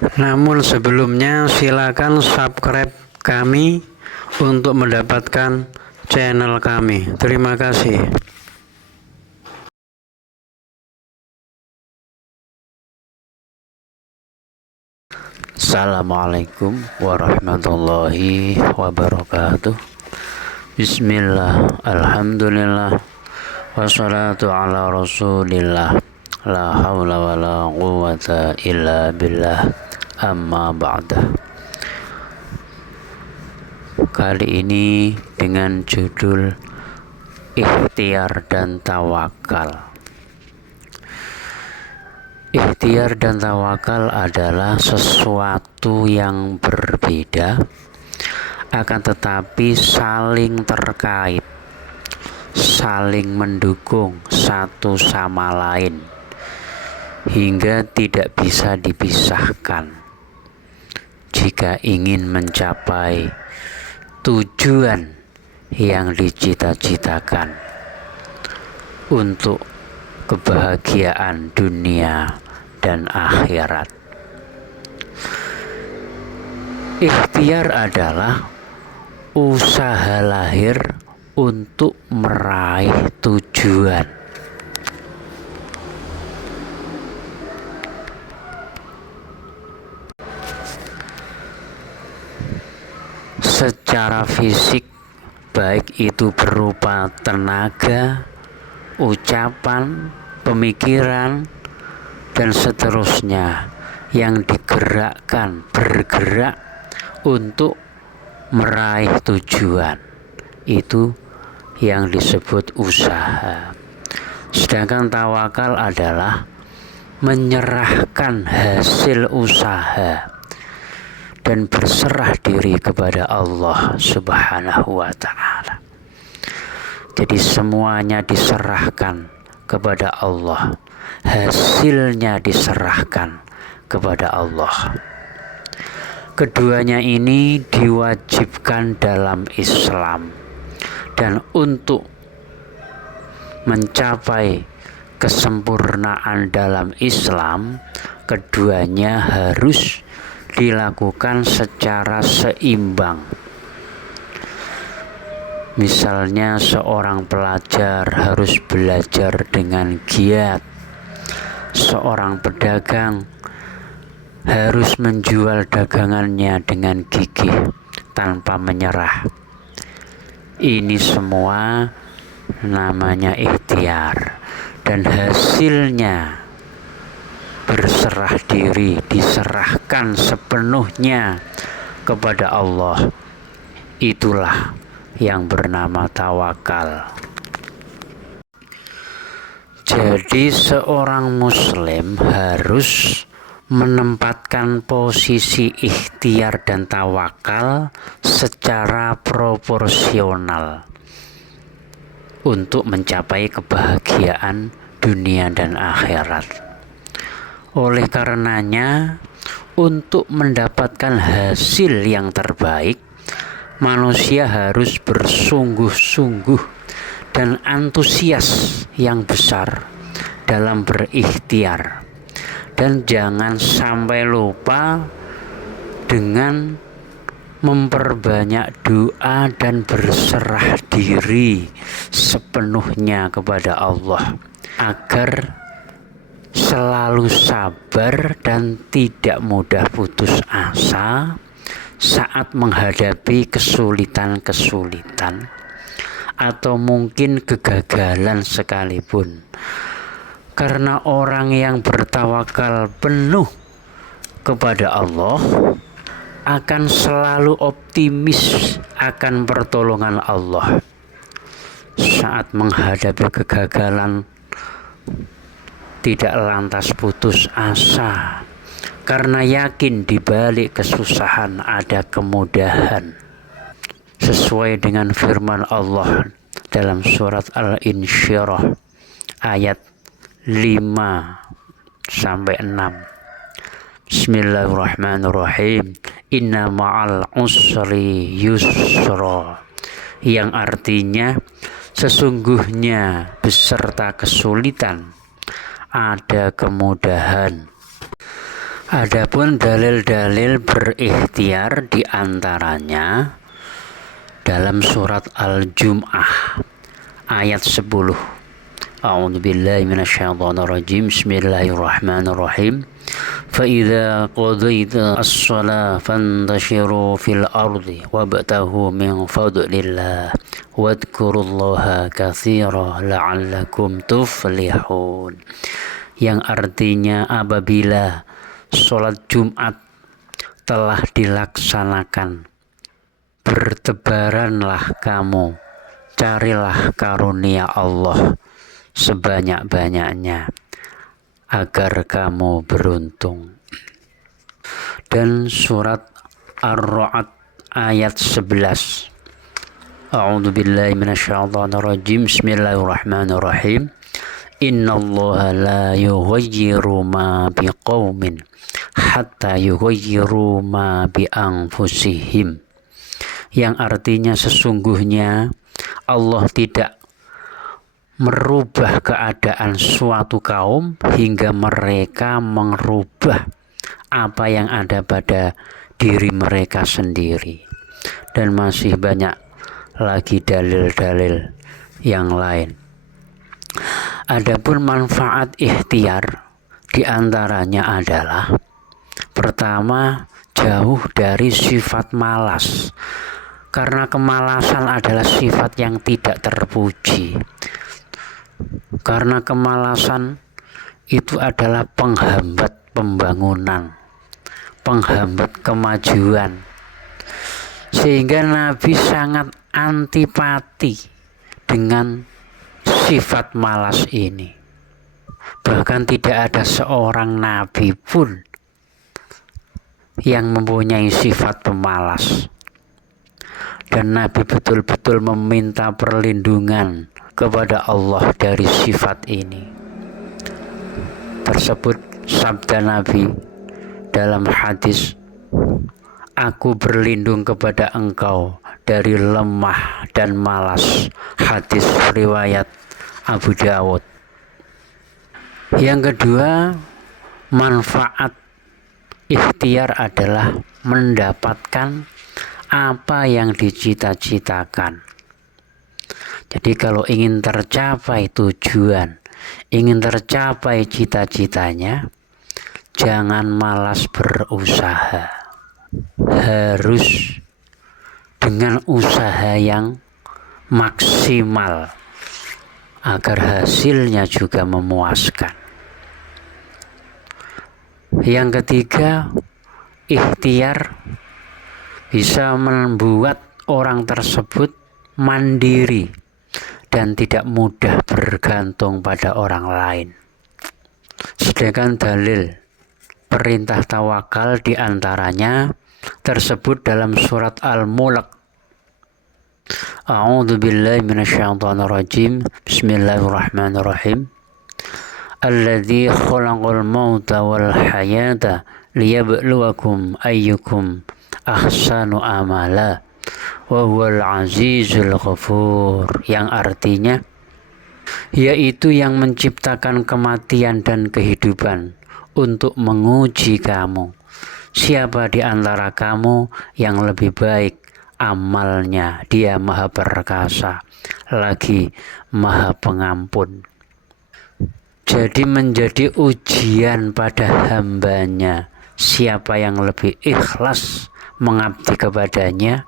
Namun sebelumnya silakan subscribe kami untuk mendapatkan channel kami. Terima kasih. Assalamualaikum warahmatullahi wabarakatuh. Bismillah, alhamdulillah, wassalatu ala rasulillah, la hawla wa la quwwata illa billah, amma ba'dah. Kali ini dengan judul Ikhtiar dan Tawakal. Ikhtiar dan tawakal adalah sesuatu yang berbeda, akan tetapi saling terkait, saling mendukung satu sama lain, hingga tidak bisa dipisahkan. Jika ingin mencapai tujuan yang dicita-citakan untuk kebahagiaan dunia dan akhirat. Ikhtiar adalah usaha lahir untuk meraih tujuan. Secara fisik, baik itu berupa tenaga, ucapan, pemikiran, dan seterusnya yang bergerak untuk meraih tujuan, itu yang disebut usaha. Sedangkan tawakal adalah menyerahkan hasil usaha dan berserah diri kepada Allah Subhanahu wa ta'ala. Jadi semuanya diserahkan kepada Allah, hasilnya diserahkan kepada Allah. Keduanya ini diwajibkan dalam Islam, dan untuk mencapai kesempurnaan dalam Islam, keduanya harus dilakukan secara seimbang. Misalnya seorang pelajar harus belajar dengan giat, seorang pedagang harus menjual dagangannya dengan gigih tanpa menyerah. Ini semua namanya ikhtiar, dan hasilnya berserah diri, diserahkan sepenuhnya kepada Allah. Itulah yang bernama tawakal. Jadi seorang muslim harus menempatkan posisi ikhtiar dan tawakal secara proporsional untuk mencapai kebahagiaan dunia dan akhirat. Oleh karenanya, untuk mendapatkan hasil yang terbaik, manusia harus bersungguh-sungguh dan antusias yang besar dalam berikhtiar, dan jangan sampai lupa dengan memperbanyak doa dan berserah diri sepenuhnya kepada Allah, agar selalu sabar dan tidak mudah putus asa saat menghadapi kesulitan-kesulitan atau mungkin kegagalan sekalipun. Karena orang yang bertawakal penuh kepada Allah akan selalu optimis akan pertolongan Allah. Saat menghadapi kegagalan, tidak lantas putus asa, karena yakin di balik kesusahan ada kemudahan. Sesuai dengan firman Allah dalam surat Al-Insyirah ayat 5-6. Bismillahirrahmanirrahim. Inna ma'al usri yusra, yang artinya sesungguhnya beserta kesulitan ada kemudahan. Adapun dalil-dalil berikhtiar diantaranya dalam surat Al-Jum'ah ayat 10. A'udzubillahi minasyaitonirrajim. Bismillahirrahmanirrahim. فَإِذَا قَضَيْتَ الصَّلَاةَ فَانتَشِرُوا فِي الْأَرْضِ وَابْتَغُوا مِنْ فَضْلِ اللَّهِ وَاذْكُرُوا اللَّهَ كَثِيرًا لَعَلَّكُمْ تُفْلِحُونَ. Yang artinya apabila sholat Jumat telah dilaksanakan, bertebaranlah kamu, carilah karunia Allah sebanyak-banyaknya agar kamu beruntung. Dan surat Ar-Ra'd ayat 11. A'udzubillahi minasyaitonirrajim. Bismillahirrahmanirrahim. Innallaha la yughayyiru ma biqaumin hatta yughayyiru ma bi anfusihim. Yang artinya sesungguhnya Allah tidak merubah keadaan suatu kaum hingga mereka merubah apa yang ada pada diri mereka sendiri. Dan masih banyak lagi dalil-dalil yang lain. Adapun manfaat ikhtiar diantaranya adalah pertama, jauh dari sifat malas, karena kemalasan adalah sifat yang tidak terpuji. Karena kemalasan itu adalah penghambat pembangunan, penghambat kemajuan, sehingga Nabi sangat antipati dengan sifat malas ini. Bahkan tidak ada seorang Nabi pun yang mempunyai sifat pemalas. Dan Nabi betul-betul meminta perlindungan kepada Allah dari sifat ini. Tersebut sabda Nabi dalam hadis, aku berlindung kepada engkau dari lemah dan malas. Hadis riwayat Abu Dawud. Yang kedua, manfaat ikhtiar adalah mendapatkan apa yang dicita-citakan. Jadi kalau ingin tercapai tujuan, ingin tercapai cita-citanya, jangan malas berusaha. Harus dengan usaha yang maksimal agar hasilnya juga memuaskan. Yang ketiga, ikhtiar bisa membuat orang tersebut mandiri dan tidak mudah bergantung pada orang lain. Sedangkan dalil perintah tawakal diantaranya tersebut dalam surat Al-Mulk. A'udzubillahi minasyaitonirrajim. Bismillahirrahmanirrahim. Alladzi khalaqal mauta wal hayata liyabluwakum ayyukum ahsanu amala wa huwal azizul ghafur. Yang artinya yaitu yang menciptakan kematian dan kehidupan untuk menguji kamu, siapa di antara kamu yang lebih baik amalnya. Dia maha perkasa lagi maha pengampun. Jadi menjadi ujian pada hambanya, siapa yang lebih ikhlas mengabdi kepadanya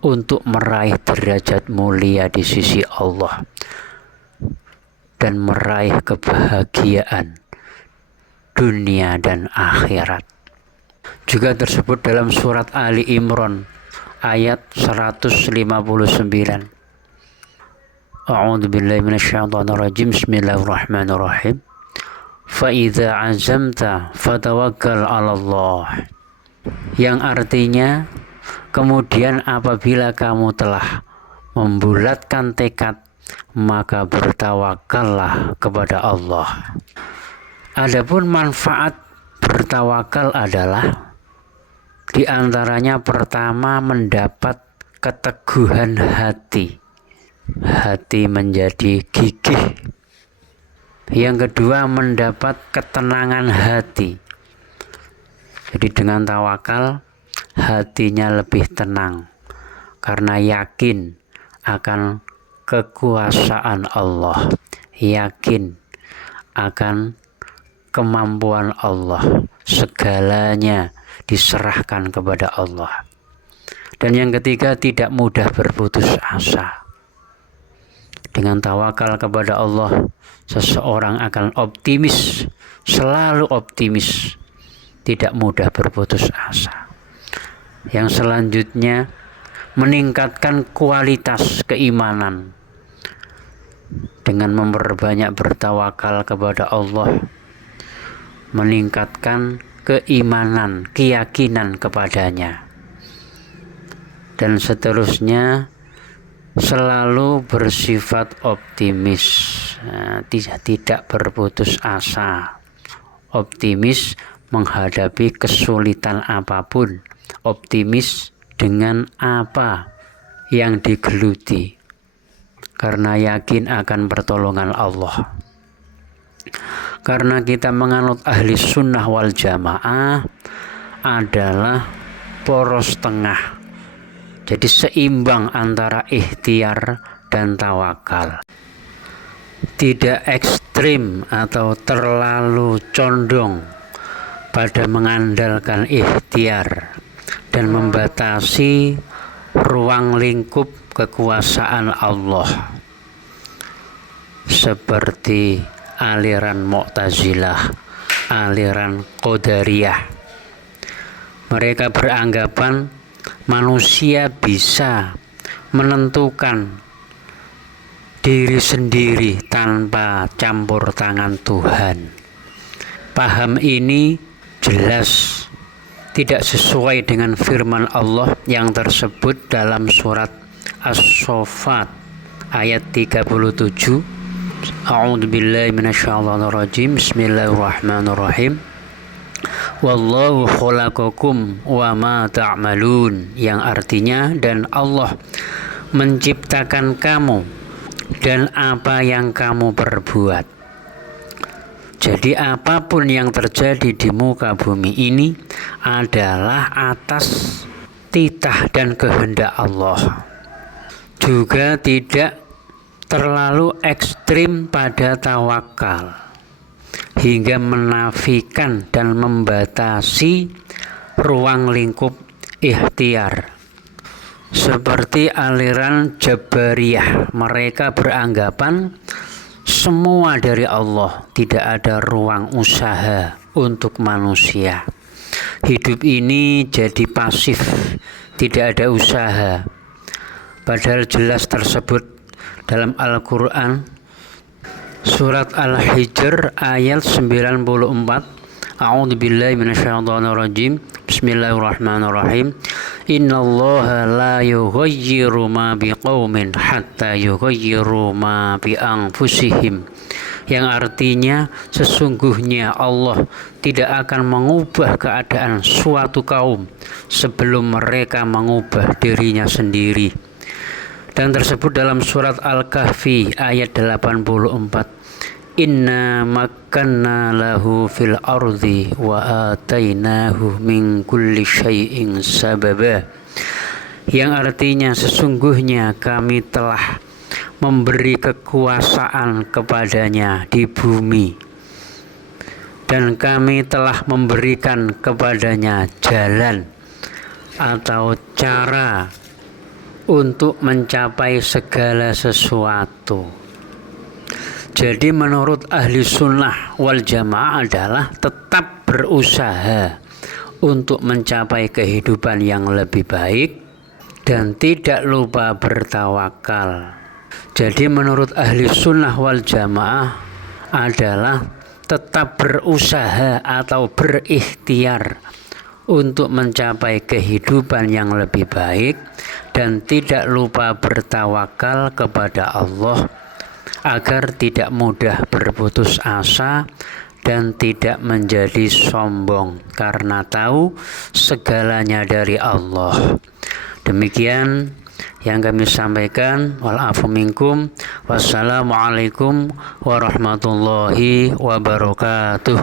untuk meraih derajat mulia di sisi Allah dan meraih kebahagiaan dunia dan akhirat. Juga tersebut dalam surat Ali Imran ayat 159. A'udzubillahi minasyaitonirrajim. Bismillahirrahmanirrahim. Fa idza azamta fatawakkal 'alallah. Yang artinya, kemudian apabila kamu telah membulatkan tekad, maka bertawakallah kepada Allah. Adapun manfaat bertawakal adalah diantaranya pertama, mendapat keteguhan hati. Hati menjadi gigih. Yang kedua, mendapat ketenangan hati. Jadi dengan tawakal hatinya lebih tenang karena yakin akan kekuasaan Allah, yakin akan kemampuan Allah, segalanya diserahkan kepada Allah. Dan yang ketiga, tidak mudah berputus asa. Dengan tawakal kepada Allah, seseorang akan optimis, selalu optimis, tidak mudah berputus asa. Yang selanjutnya, meningkatkan kualitas keimanan dengan memperbanyak bertawakal kepada Allah, meningkatkan keimanan, keyakinan kepadanya, dan seterusnya selalu bersifat optimis, tidak berputus asa, optimis menghadapi kesulitan apapun, optimis dengan apa yang digeluti, karena yakin akan pertolongan Allah. Karena kita menganut ahli sunnah wal jamaah adalah poros tengah, jadi seimbang antara ikhtiar dan tawakal. Tidak ekstrim atau terlalu condong pada mengandalkan ikhtiar dan membatasi ruang lingkup kekuasaan Allah, seperti aliran Mu'tazilah, aliran Qadariyah. Mereka beranggapan manusia bisa menentukan diri sendiri tanpa campur tangan Tuhan. Paham ini jelas tidak sesuai dengan firman Allah yang tersebut dalam surat As-Saffat ayat 37. A'udzubillahi minasyaitonirrajim. Bismillahirrahmanirrahim. Wallahu khalaqakum wa ma ta'malun, yang artinya, dan Allah menciptakan kamu dan apa yang kamu perbuat. Jadi apapun yang terjadi di muka bumi ini adalah atas titah dan kehendak Allah. Juga tidak terlalu ekstrim pada tawakal hingga menafikan dan membatasi ruang lingkup ikhtiar, seperti aliran Jabariyah. Mereka beranggapan semua dari Allah, tidak ada ruang usaha untuk manusia. Hidup ini jadi pasif, tidak ada usaha, padahal jelas tersebut dalam Al-Quran surat Al-Hijr ayat 94. A'udzubillahi minasyaitonirrajim. Bismillahirrahmanirrahim. Innallaha la yughayyiru ma biqaumin hatta yughayyiru ma bi anfusihim. Yang artinya, sesungguhnya Allah tidak akan mengubah keadaan suatu kaum sebelum mereka mengubah dirinya sendiri. Dan tersebut dalam surat Al-Kahfi ayat 84. Inna makkanna lahu fil ardi wa atainahu min kulli syai'in sababa. Yang artinya, sesungguhnya kami telah memberi kekuasaan kepadanya di bumi, dan kami telah memberikan kepadanya jalan atau cara untuk mencapai segala sesuatu. Jadi menurut ahli sunnah wal jamaah adalah tetap berusaha untuk mencapai kehidupan yang lebih baik dan tidak lupa bertawakal. Jadi menurut ahli sunnah wal jamaah adalah tetap berusaha atau berikhtiar untuk mencapai kehidupan yang lebih baik dan tidak lupa bertawakal kepada Allah agar tidak mudah berputus asa dan tidak menjadi sombong karena tahu segalanya dari Allah. Demikian yang kami sampaikan. Walafu minkum. Wassalamualaikum warahmatullahi wabarakatuh.